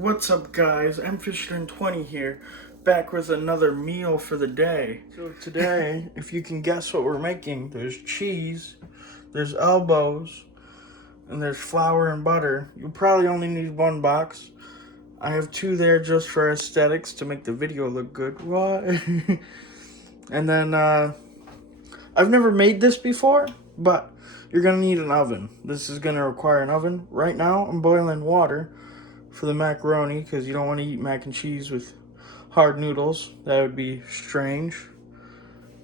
What's up, guys? I'm Fisher20 here, back with another meal for the day. So today, if you can guess what we're making, there's cheese, there's elbows, and there's flour and butter. You probably only need one box. I have two there just for aesthetics to make the video look good. What? And then, I've never made this before, but you're gonna need an oven. This is gonna require an oven. Right now, I'm boiling water for the macaroni because you don't want to eat mac and cheese with hard noodles. That would be strange,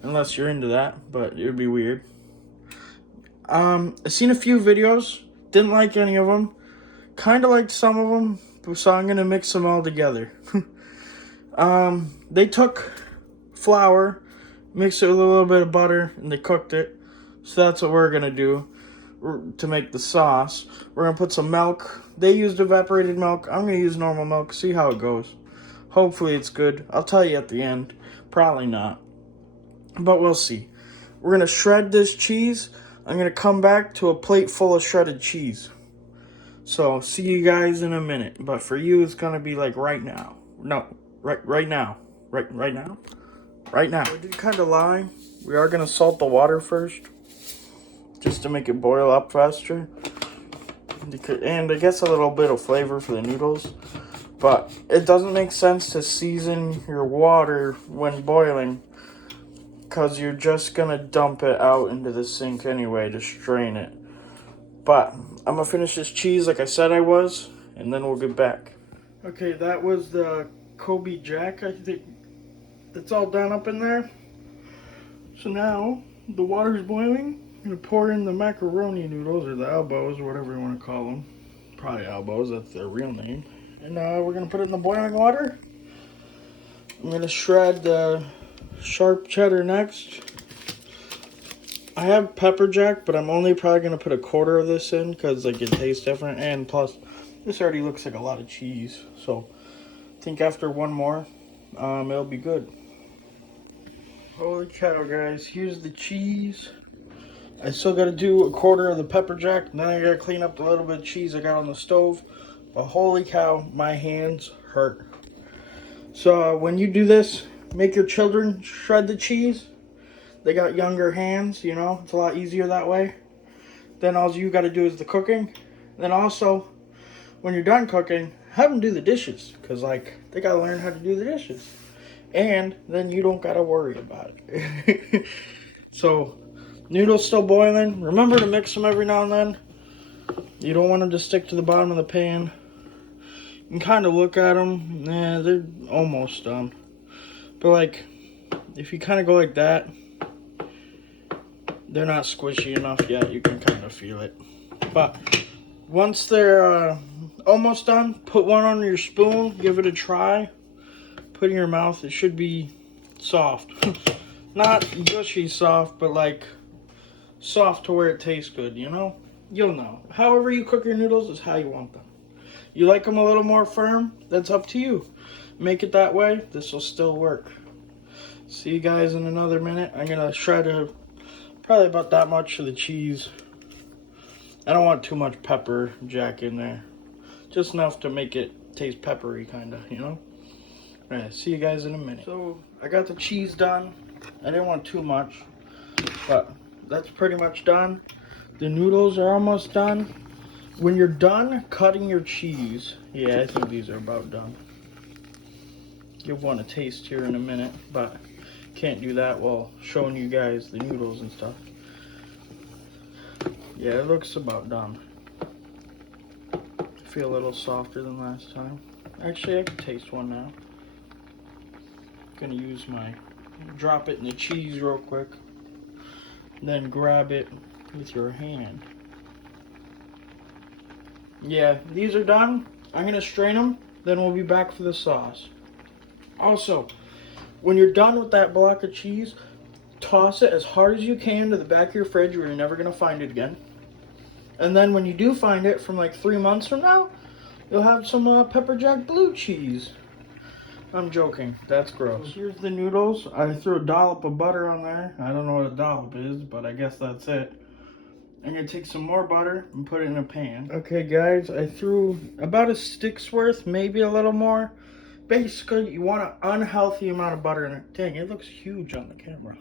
unless you're into that, but it would be weird. I've seen a few videos, didn't like any of them, kind of liked some of them, so I'm gonna mix them all together. They took flour, mixed it with a little bit of butter, and they cooked it. So that's what we're gonna do to make the sauce. We're gonna put some milk. They used evaporated milk. I'm gonna use normal milk, see how it goes. Hopefully it's good. I'll tell you at the end. Probably not, but we'll see. We're gonna shred this cheese. I'm gonna come back to a plate full of shredded cheese. So see you guys in a minute, but for you it's gonna be like right now. No, right now. Right now. I did kind of lie. We are gonna salt the water first, just to make it boil up faster, and I guess a little bit of flavor for the noodles. But it doesn't make sense to season your water when boiling, because you're just gonna dump it out into the sink anyway to strain it. But I'm gonna finish this cheese like I said I was, and then we'll get back. Okay, that was the Kobe Jack. I think it's all done up in there. So now the water's boiling. I'm gonna pour in the macaroni noodles, or the elbows, or whatever you want to call them. Probably elbows, that's their real name. And we're gonna put it in the boiling water. I'm gonna shred the sharp cheddar next. I have pepper jack, but I'm only probably gonna put a quarter of this in because like it tastes different, and plus this already looks like a lot of cheese. So I think after one more, it'll be good. Holy cow, guys! Here's the cheese. I still got to do a quarter of the pepper jack. Then I got to clean up the little bit of cheese I got on the stove. But holy cow, my hands hurt. So when you do this, make your children shred the cheese. They got younger hands, you know. It's a lot easier that way. Then all you got to do is the cooking. Then also, when you're done cooking, have them do the dishes. Because, like, they got to learn how to do the dishes. And then you don't got to worry about it. So noodles still boiling. Remember to mix them every now and then. You don't want them to stick to the bottom of the pan. You can kind of look at them. Nah, they're almost done. But like, if you kind of go like that, they're not squishy enough yet. You can kind of feel it. But once they're almost done, put one on your spoon. Give it a try. Put it in your mouth. It should be soft. Not gushy soft, but like soft to where it tastes good, you know? You'll know. However you cook your noodles is how you want them. You like them a little more firm? That's up to you. Make it that way. This will still work. See you guys in another minute. I'm going to shred probably about that much of the cheese. I don't want too much pepper jack in there. Just enough to make it taste peppery, kind of, you know? Alright, see you guys in a minute. So, I got the cheese done. I didn't want too much, but that's pretty much done. The noodles are almost done. When you're done cutting your cheese, yeah, I think these are about done. You'll want to taste here in a minute, but can't do that while showing you guys the noodles and stuff. Yeah, it looks about done. I feel a little softer than last time. Actually, I can taste one now. Gonna use drop it in the cheese real quick. Then grab it with your hand. Yeah, these are done. I'm gonna strain them, then we'll be back for the sauce. Also, when you're done with that block of cheese, toss it as hard as you can to the back of your fridge where you're never gonna find it again. And then when you do find it from like 3 months from now, you'll have some pepper jack blue cheese. I'm joking. That's gross. Here's the noodles. I threw a dollop of butter on there. I don't know what a dollop is, but I guess that's it. I'm gonna take some more butter and put it in a pan. Okay guys, I threw about a stick's worth, maybe a little more. Basically, you want an unhealthy amount of butter in it. Dang, it looks huge on the camera.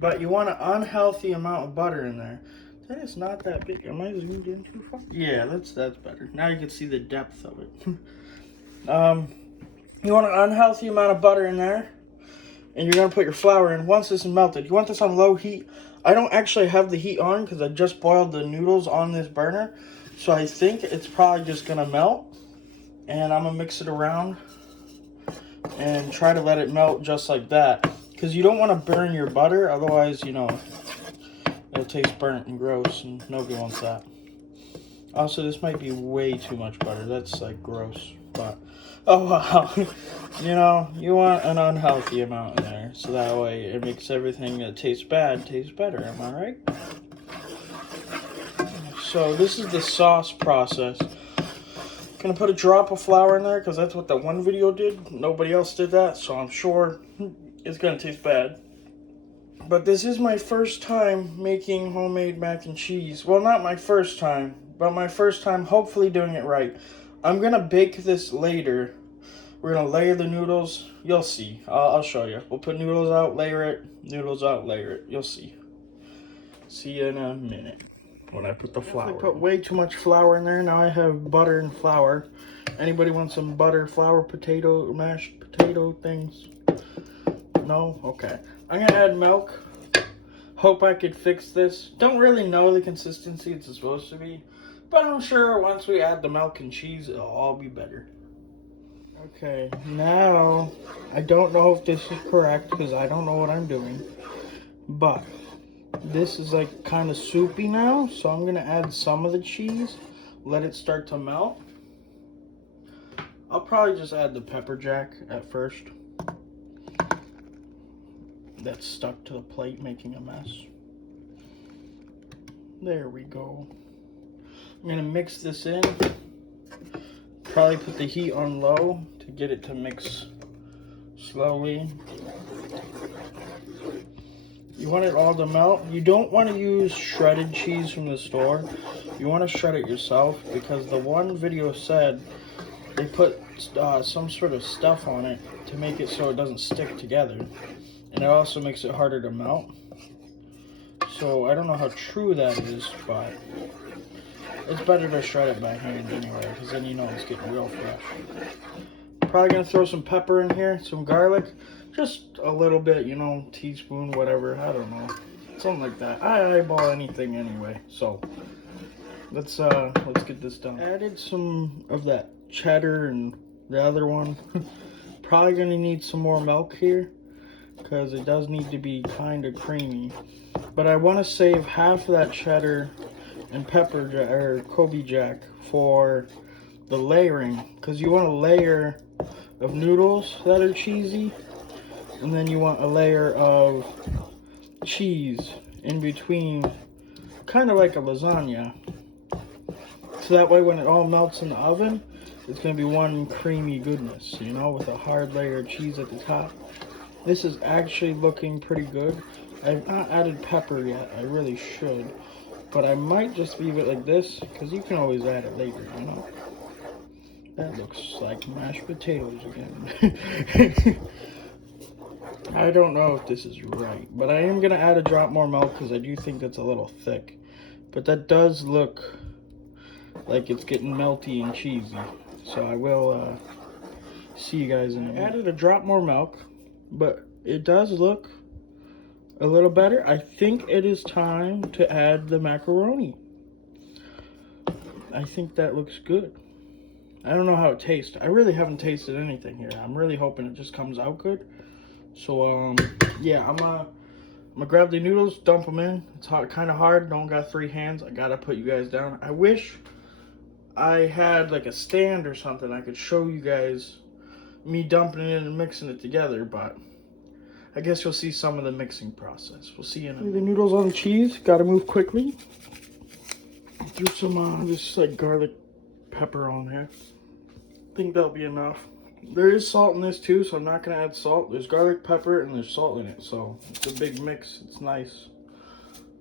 But you want an unhealthy amount of butter in there. That is not that big. Am I zoomed in too far? Yeah, that's better. Now you can see the depth of it. You want an unhealthy amount of butter in there. And you're going to put your flour in. Once this is melted, you want this on low heat. I don't actually have the heat on because I just boiled the noodles on this burner. So I think it's probably just going to melt. And I'm going to mix it around and try to let it melt just like that. Because you don't want to burn your butter. Otherwise, you know, it'll taste burnt and gross. And nobody wants that. Also, this might be way too much butter. That's like gross. But, oh wow. You know, you want an unhealthy amount in there. So that way it makes everything that tastes bad taste better. Am I right? So this is the sauce process. Gonna put a drop of flour in there because that's what the one video did. Nobody else did that, so I'm sure it's gonna taste bad. But this is my first time making homemade mac and cheese. Well, not my first time, but my first time hopefully doing it right. I'm gonna bake this later. We're gonna layer the noodles. You'll see. I'll show you. We'll put noodles out, layer it. Noodles out, layer it. You'll see. See you in a minute. When I put the flour. I put way too much flour in there. Now I have butter and flour. Anybody want some butter, flour, potato, mashed potato things? No? Okay. I'm gonna add milk. Hope I could fix this. Don't really know the consistency it's supposed to be. But I'm sure once we add the milk and cheese, it'll all be better. Okay, now I don't know if this is correct because I don't know what I'm doing. But this is like kind of soupy now, so I'm gonna add some of the cheese, let it start to melt. I'll probably just add the pepper jack at first. That's stuck to the plate, making a mess. There we go. I'm gonna mix this in. Probably put the heat on low to get it to mix slowly. You want it all to melt. You don't want to use shredded cheese from the store. You want to shred it yourself because the one video said they put some sort of stuff on it to make it so it doesn't stick together. And it also makes it harder to melt. So I don't know how true that is, but it's better to shred it by hand anyway because then you know it's getting real fresh. Probably going to throw some pepper in here, some garlic. Just a little bit, you know, teaspoon, whatever, I don't know. Something like that. I eyeball anything anyway, so let's get this done. Added some of that cheddar and the other one. Probably gonna need some more milk here because it does need to be kind of creamy. But I want to save half of that cheddar and pepper or Kobe Jack for the layering because you want a layer of noodles that are cheesy. And then you want a layer of cheese in between, kind of like a lasagna. So that way when it all melts in the oven, it's going to be one creamy goodness, you know, with a hard layer of cheese at the top. This is actually looking pretty good. I've not added pepper yet, I really should. But I might just leave it like this, because you can always add it later, you know. That looks like mashed potatoes again. I don't know if this is right, but I am going to add a drop more milk because I do think that's a little thick. But that does look like it's getting melty and cheesy. So I will see you guys in a minute. I added a drop more milk, but it does look a little better. I think it is time to add the macaroni. I think that looks good. I don't know how it tastes. I really haven't tasted anything here. I'm really hoping it just comes out good. So, yeah, I'm gonna grab the noodles, dump them in. It's kind of hard. Don't got 3 hands. I gotta put you guys down. I wish I had like a stand or something. I could show you guys me dumping it in and mixing it together, but I guess you'll see some of the mixing process. We'll see you in a minute. The noodles on the cheese. Gotta move quickly. Threw some just like garlic pepper on there. I think that'll be enough. There is salt in this too, so I'm not going to add salt. There's garlic, pepper, and there's salt in it, so it's a big mix. It's nice.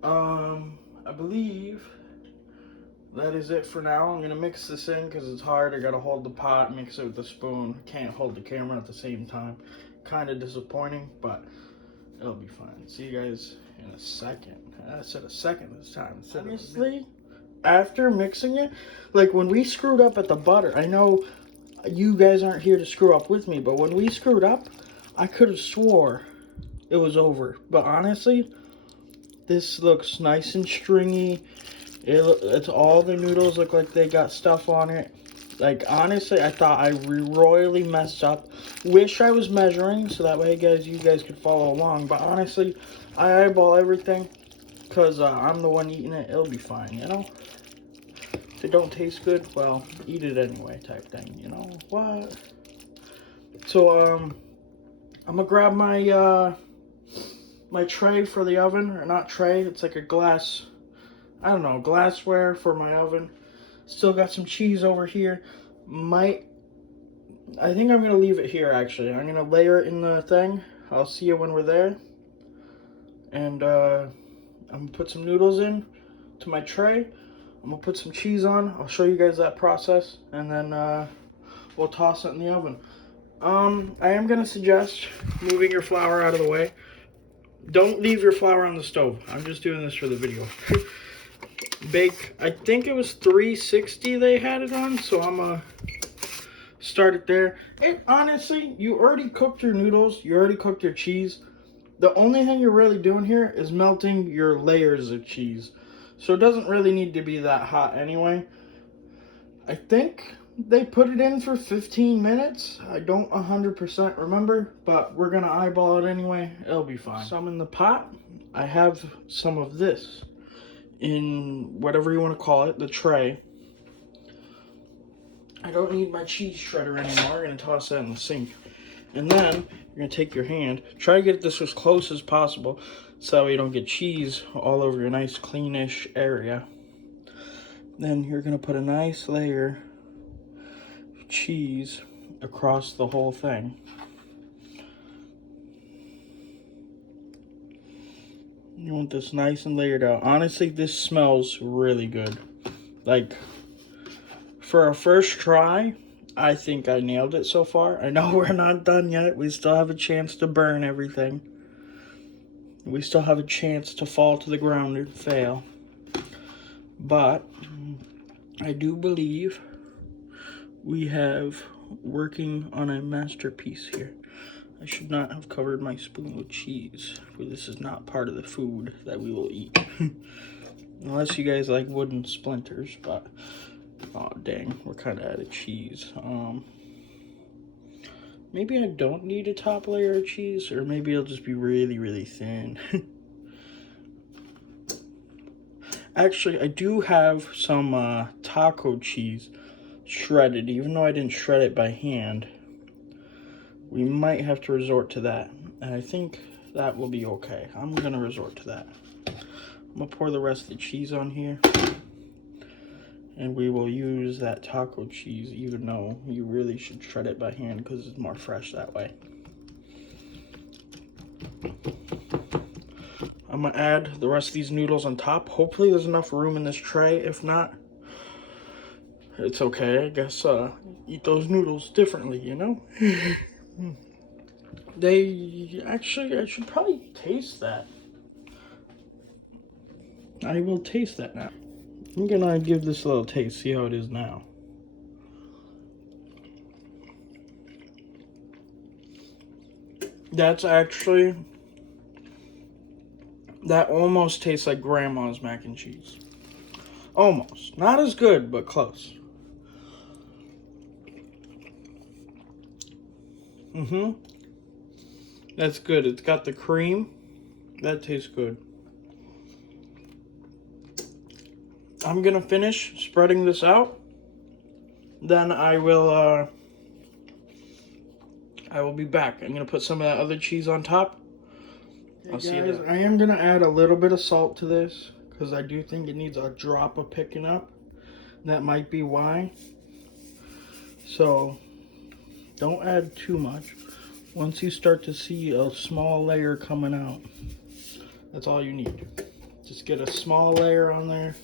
I believe that is it for now. I'm gonna mix this in because it's hard. I gotta hold the pot, mix it with the spoon. Can't hold the camera at the same time. Kind of disappointing, but it'll be fine. See you guys in a second. I said a second this time. Honestly, after mixing it, like when we screwed up at the butter, I know you guys aren't here to screw up with me, but when we screwed up, I could have swore it was over. But honestly, this looks nice and stringy. It's all the noodles look like they got stuff on it. Like, honestly, I thought I royally messed up. Wish I was measuring so that way, guys, you guys could follow along. But honestly, I eyeball everything because I'm the one eating it. It'll be fine, you know? If it don't taste good, well, eat it anyway type thing, you know? What? So, I'm going to grab my, my tray for the oven. Or not tray, it's like a glass, I don't know, glassware for my oven. Still got some cheese over here. I think I'm going to leave it here, actually. I'm going to layer it in the thing. I'll see you when we're there. And I'm going to put some noodles in to my tray. I'm going to put some cheese on. I'll show you guys that process. And then we'll toss it in the oven. I am going to suggest moving your flour out of the way. Don't leave your flour on the stove. I'm just doing this for the video. Bake, I think it was 360 they had it on, so I'm gonna start it there. And honestly, you already cooked your noodles, you already cooked your cheese. The only thing you're really doing here is melting your layers of cheese. So it doesn't really need to be that hot anyway. I think they put it in for 15 minutes. I don't 100% remember, but we're gonna eyeball it anyway. It'll be fine. Some in the pot. I have some of this in whatever you want to call it, the tray. I don't need my cheese shredder anymore. I'm going to toss that in the sink. And then you're going to take your hand, try to get this as close as possible so that way you don't get cheese all over your nice cleanish area. Then you're going to put a nice layer of cheese across the whole thing. You want this nice and layered out. Honestly, this smells really good. Like, for a first try, I think I nailed it so far. I know we're not done yet. We still have a chance to burn everything. We still have a chance to fall to the ground and fail. But I do believe we have working on a masterpiece here. I should not have covered my spoon with cheese, for this is not part of the food that we will eat. Unless you guys like wooden splinters, but oh dang, we're kind of out of cheese. Maybe I don't need a top layer of cheese, or maybe it'll just be really, really thin. Actually, I do have some taco cheese shredded, even though I didn't shred it by hand. We might have to resort to that, and I think that will be okay. I'm gonna resort to that. I'm gonna pour the rest of the cheese on here, and we will use that taco cheese, even though you really should shred it by hand because it's more fresh that way. I'm gonna add the rest of these noodles on top. Hopefully there's enough room in this tray. If not, it's okay. I guess eat those noodles differently, you know? I should probably taste that. I will taste that now. I'm gonna give this a little taste, see how it is now. That almost tastes like grandma's mac and cheese. Almost. Not as good, but close. That's good. It's got the cream. That tastes good. I'm gonna finish spreading this out. Then I will be back. I'm gonna put some of that other cheese on top. I'll see you there. I am gonna add a little bit of salt to this because I do think it needs a drop of picking up. That might be why. So don't add too much. Once you start to see a small layer coming out, that's all you need. Just get a small layer on there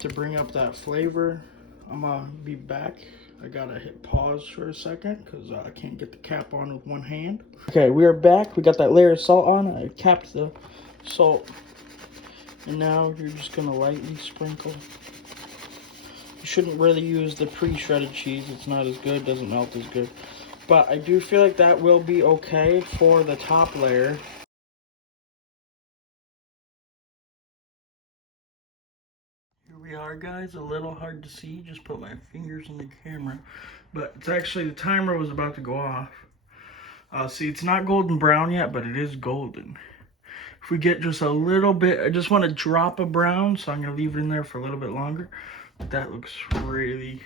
to bring up that flavor. I'm gonna be back. I gotta hit pause for a second because I can't get the cap on with one hand. Okay, we are back. We got that layer of salt on. I capped the salt. And now you're just gonna lightly sprinkle. You shouldn't really use the pre-shredded cheese. It's not as good, doesn't melt as good. But I do feel like that will be okay for the top layer. Here we are, guys. A little hard to see. Just put my fingers in the camera. But it's actually, the timer was about to go off. See, it's not golden brown yet, but it is golden. If we get just a little bit, I just want to drop a brown, so I'm going to leave it in there for a little bit longer. That looks really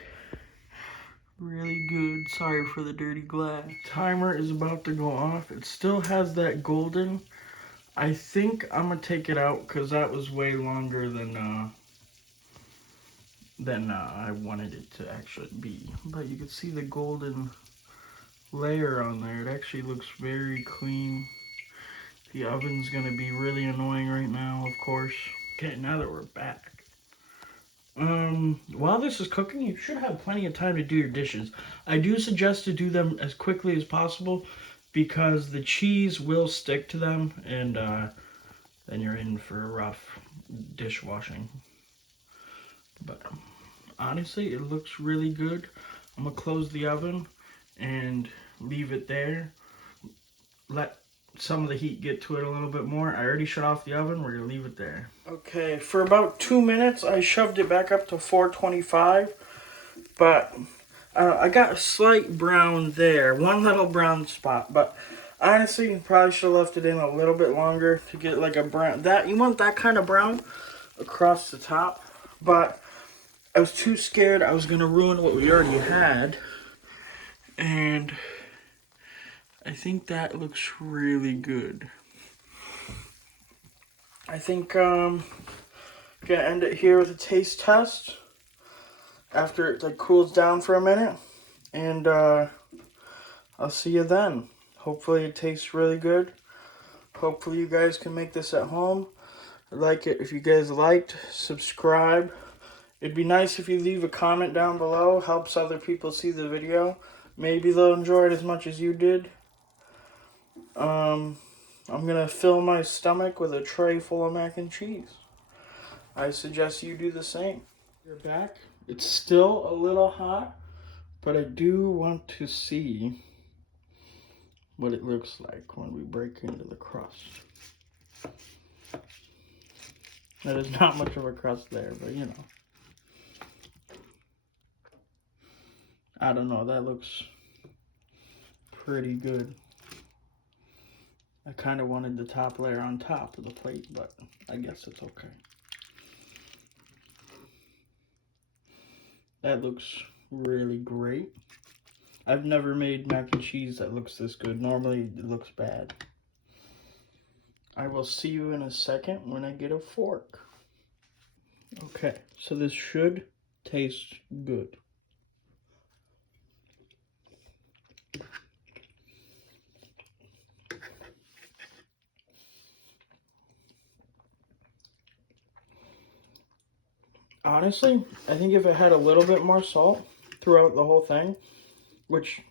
good. Sorry for the dirty glass. Timer is about to go off. It still has that golden. I think I'm gonna take it out because that was way longer than I wanted it to actually be. But you can see the golden layer on there. It actually looks very clean. The oven's gonna be really annoying right now, of course. Okay, now that we're back. While this is cooking, you should have plenty of time to do your dishes. I do suggest to do them as quickly as possible because the cheese will stick to them, and then you're in for a rough dishwashing. But honestly, it looks really good. I'm gonna close the oven and leave it there. Let some of the heat get to it a little bit more. I already shut off the oven. We're gonna leave it there. Okay, for about 2 minutes, I shoved it back up to 425, but I got a slight brown there, one little brown spot, but honestly, you probably should have left it in a little bit longer to get like a brown, you want that kind of brown across the top, but I was too scared I was gonna ruin what we already had, and I think that looks really good. I think I'm gonna end it here with a taste test after it like cools down for a minute, and I'll see you then. Hopefully it tastes really good. Hopefully you guys can make this at home. I'd like it if you guys liked, subscribe. It'd be nice if you leave a comment down below. Helps other people see the video. Maybe they'll enjoy it as much as you did. I'm gonna fill my stomach with a tray full of mac and cheese. I suggest you do the same. You're back. It's still a little hot, but I do want to see what it looks like when we break into the crust. There's not much of a crust there, but you know. I don't know, that looks pretty good. I kind of wanted the top layer on top of the plate, but I guess it's okay. That looks really great. I've never made mac and cheese that looks this good. Normally it looks bad. I will see you in a second when I get a fork. Okay, so this should taste good. Honestly, I think if it had a little bit more salt throughout the whole thing, which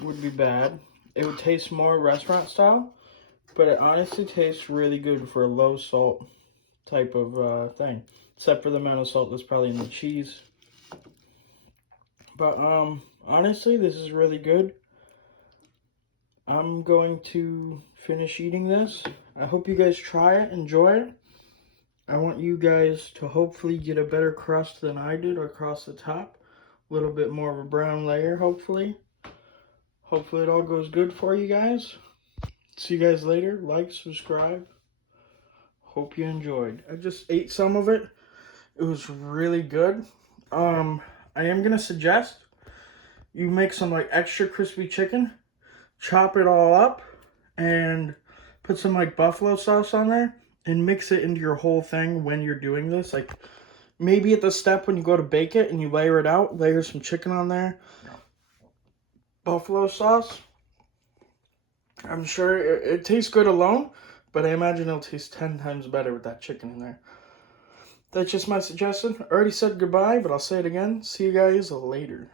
would be bad, it would taste more restaurant style, but it honestly tastes really good for a low salt type of thing, except for the amount of salt that's probably in the cheese. But honestly, this is really good. I'm going to finish eating this. I hope you guys try it, enjoy it. I want you guys to hopefully get a better crust than I did across the top. A little bit more of a brown layer, hopefully. Hopefully it all goes good for you guys. See you guys later. Like, subscribe. Hope you enjoyed. I just ate some of it. It was really good. I am going to suggest you make some like extra crispy chicken. Chop it all up and put some like buffalo sauce on there. And mix it into your whole thing when you're doing this. Like, maybe at the step when you go to bake it and you layer it out, layer some chicken on there. Buffalo sauce. I'm sure it tastes good alone, but I imagine it'll taste 10 times better with that chicken in there. That's just my suggestion. I already said goodbye, but I'll say it again. See you guys later.